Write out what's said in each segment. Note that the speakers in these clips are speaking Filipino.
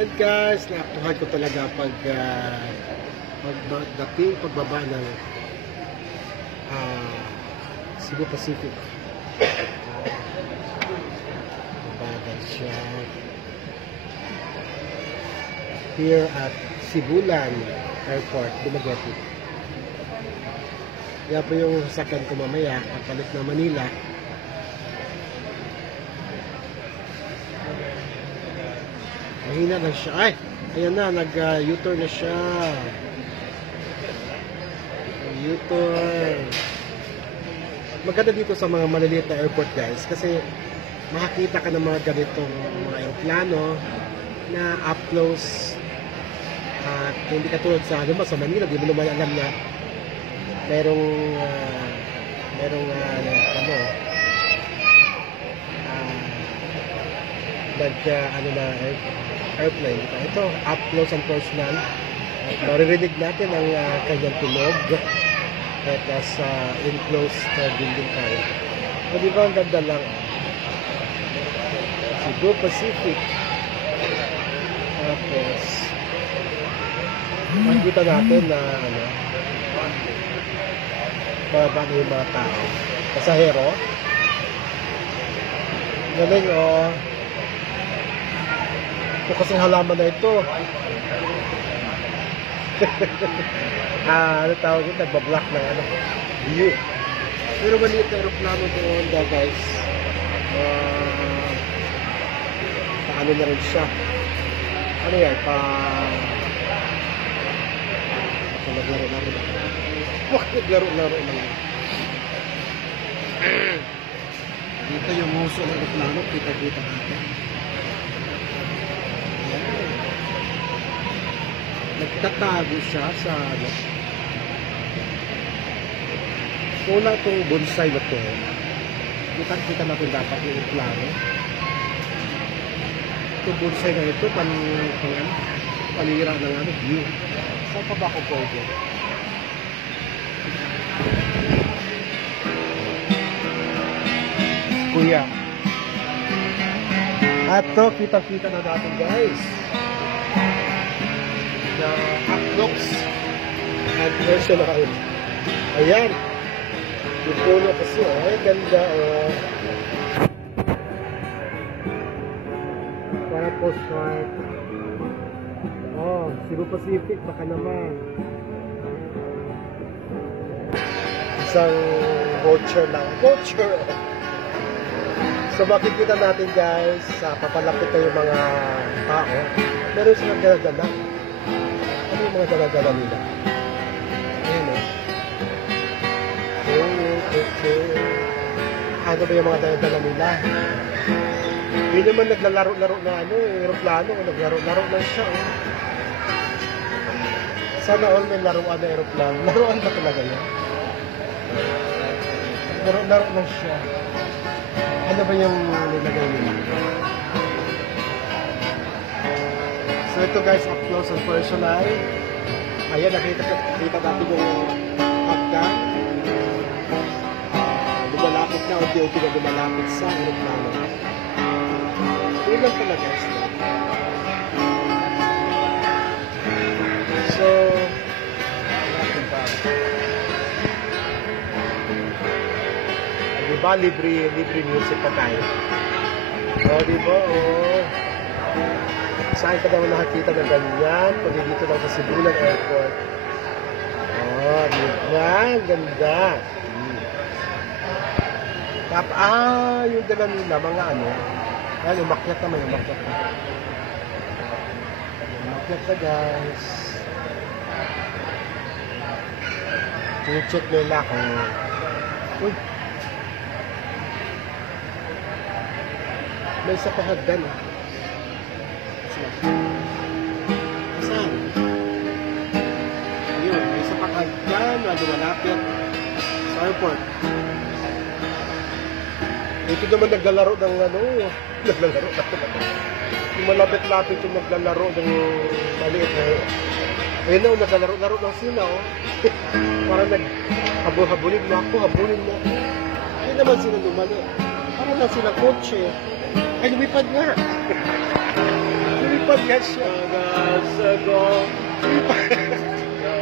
Ayan guys, naaktuhan ko talaga pagbaba ng Cebu Pacific. Bagal siya. Here at Sibulan Airport, Dumaguete. Yan po yung sasakyan ko mamaya pagpalit na Manila. Mahina lang siya. Ay! Ayan na, nag-U-turn na siya. U-turn. Maganda dito sa mga maliliit na airport guys kasi makakita ka ng mga ganitong mga aeroplano na up close at hindi katulad sa Manila, di mo naman alam na merong airplane. Ito, up close and personal. Maririnig natin ang kanyang tunog at sa enclosed building tayo. So, di ba ang ganda lang? Cebu Pacific. Tapos, makikita natin na bababa na yung mga tao. Pasahero. Galing ito kasing halaman na ito. Ano tawag ito? Nagbablock ng view. Pero maliit na aeroplano doon guys. Paano na rin siya? Ano yan? Naglaro-laro na. Naglaro-laro na. Dito yung muso ng aeroplano. Kita-kita natin. Nagtatago siya sa wala itong bonsai na ito. Kita natin dapat yung plano. Itong bonsai na ito panira ng view. Saan pa ba ako pwede? Kuya. At ito, kita-kita na natin guys. Looks and personal. Ayan. Yung puno kasi, ay ganda. Para postcard. Cebu Pacific, baka naman. Isang voucher lang. Voucher! So makikita natin guys, papalapit na yung mga tao. Meron silang dala-dala. Ano yung mga dala-dala nila? Ayan Ano ba yung mga dala-dala nila? Hindi naman naglalaro-laro na aeroplano. Naglaro-laro lang siya. Sana all may laruan na aeroplano. Laruan ba talaga yan? Laro-laro lang siya. Ano ba yung nilagay nila? So ito guys, up close and personal. Ayan, nakita natin yung hagdan. Lumalapit na, unti-unti na lumalapit sa aeroplano. Yun lang pala guys. So, natin pa. Diba, libre music pa tayo. Diba, saan ka daw nakakita na ganyan? Pwede dito lang sa Sibulan Airport. Diba? Ganda. Yung dala nila, mga yan, umakyat naman, umakyat na. Umakyat na, guys. Check nila kung... Uy! May isa pa hagdan, Saan? Ayun, may isa pa hagdan, malapit sa airport. Ito naman naglalaro ng naglalaro na yung malapit-lapit yung naglalaro ng maliit na ayun na, naglalaro-laro ng sila parang naghabulin mo ako, habulin mo ako. Ayun naman sila lumali. Parang lang sila kotse. Ay, lumipad nga. Lumipad lumilipad nga siya.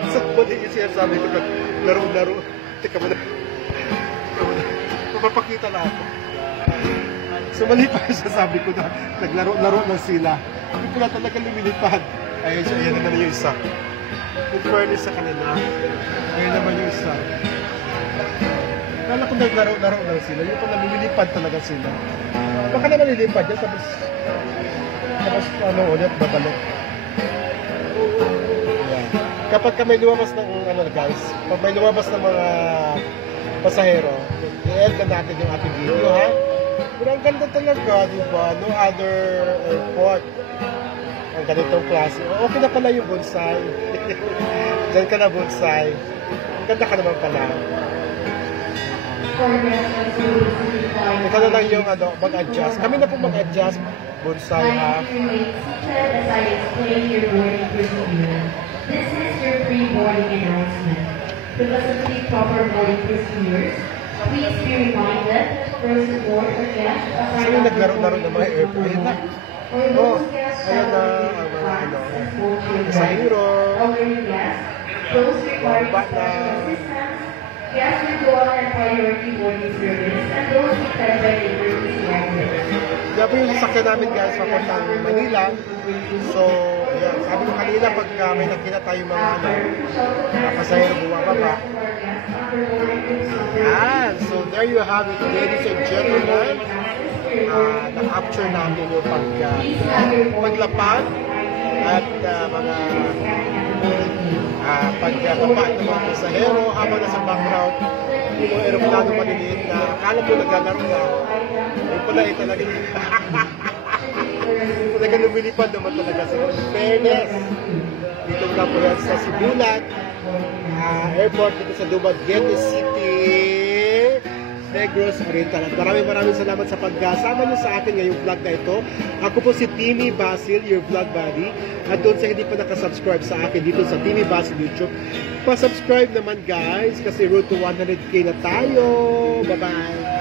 Sa puli yung sinasabi ko, laro-laro. Teka mo na. Mapapakita na ako. So mali pa siya, sabi ko na naglaro-laro na sila. Hindi ko na talaga lumilipad. Ayun siya, ayan naman yung isa. In fairness sa kanila, ayun naman yung isa. Kala ko naglaro-laro lang sila, yung pala lumilipad talaga sila. Baka naman lilipad yan, tapos ano ulit, babalik. Ayan. Kapag ka may lumabas ng, ano guys, pag may lumabas ng mga pasahero, i-end na natin yung ating video, ha? Pero ang ganda talaga, diba? No other airport. Ang ganitong klase. Okay na pala yung bonsai. Diyan ka na bonsai. Ang ganda ka naman pala. Ikaw na lang yung ano, mag-adjust. Kami na po mag-adjust. Bonsai ha. As I explain your boarding procedure, this is your pre-boarding announcement. Because of the proper boarding procedures, please be reminded that first board or guest Sino yung naglaro-laro ng mga airport? Ayun na. Oh, ayun na ang mga ano. Pasahero. Those requiring special assistance, guests will go on a priority boarding service and those prepared by emergency exits. Kaya po yung sasakyan namin guys, papuntang Manila. So, ayan, sabi ko kanina pag may nakita tayo mga ano, mga pasahero bumababa. Ayan, so there you have it, ladies and gentlemen. Na-capture namin yung paglapag at mga pagbaba ng mga pasahero habang nasa background yung mga aeroplano maliliit na akala mo naglalaro na yung pala eh talaga talaga lumilipad naman talaga sa fairness dito na po yan sa Sibulan airport dito sa Dumaguete City Negros Oriental. At maraming salamat sa pagkasama niyo sa akin ngayong vlog na ito. Ako po si Timmy Basil, your vlog buddy. At doon sa hindi pa nakasubscribe sa akin dito sa Timmy Basil YouTube, pa-subscribe naman guys kasi road to 100k na tayo. Bye-bye!